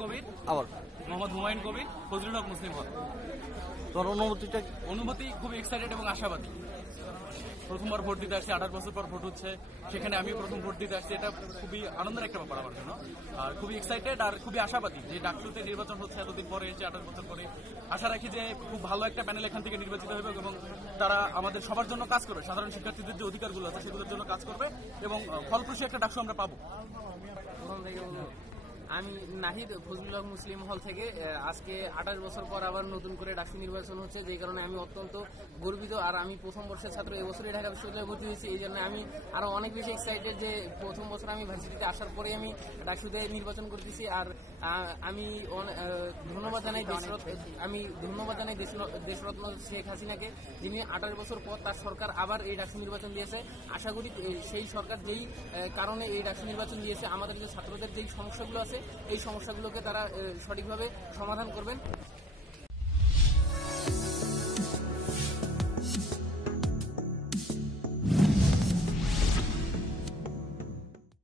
কবির, আবার মোহাম্মদ হুমায়ুন কবির, ফজলুল হক মুসলিম হল। তোর অনুভূতি খুবই এক্সাইটেড এবং আশাবাদী। প্রথমবার ভোট দিতে আসছি, 28 বছর পর ভোট হচ্ছে, সেখানে আমি প্রথম ভোট দিতে আসছি। এটা খুবই আনন্দের একটা ব্যাপার আমার জন্য, আর খুবই এক্সাইটেড আর খুবই আশাবাদী যে ডাকসুতে নির্বাচন হচ্ছে এতদিন পরে, 28 বছর পরে। আশা রাখি যে খুব ভালো একটা প্যানেল এখান থেকে নির্বাচিত হবে এবং তারা আমাদের সবার জন্য কাজ করবে, সাধারণ শিক্ষার্থীদের যে অধিকারগুলো আছে সেগুলোর জন্য কাজ করবে এবং ফলপ্রসূ একটা ডাকসু আমরা পাবো। আমি নাহিদ, ফজলুল হক মুসলিম হল থেকে। আজকে 28 বছর পর আবার নতুন করে ডাকসু নির্বাচন হচ্ছে, যে কারণে আমি অত্যন্ত গর্বিত। আর আমি প্রথম বর্ষের ছাত্র, এবছরই ঢাকা বিশ্ববিদ্যালয়ে ভর্তি হয়েছি, এই জন্য আমি আরো অনেক বেশি এক্সাইটেড যে প্রথম বছর আমি ভার্সিটিতে আসার পরে আমি ডাকসুতে নির্বাচন করতেছি। আর আমি ধন্যবাদ জানাই দেশরত্ন শেখ হাসিনাকে, যিনি 28 বছর পর তার সরকার আবার এই ডাকসু নির্বাচন দিয়েছে। আশা করি সেই সরকার যেই কারণে এই ডাকসু নির্বাচন দিয়েছে, আমাদের যে ছাত্রদের যেই সমস্যাগুলো আছে এই সমস্যাগুলোকে তারা সঠিকভাবে সমাধান করবেন।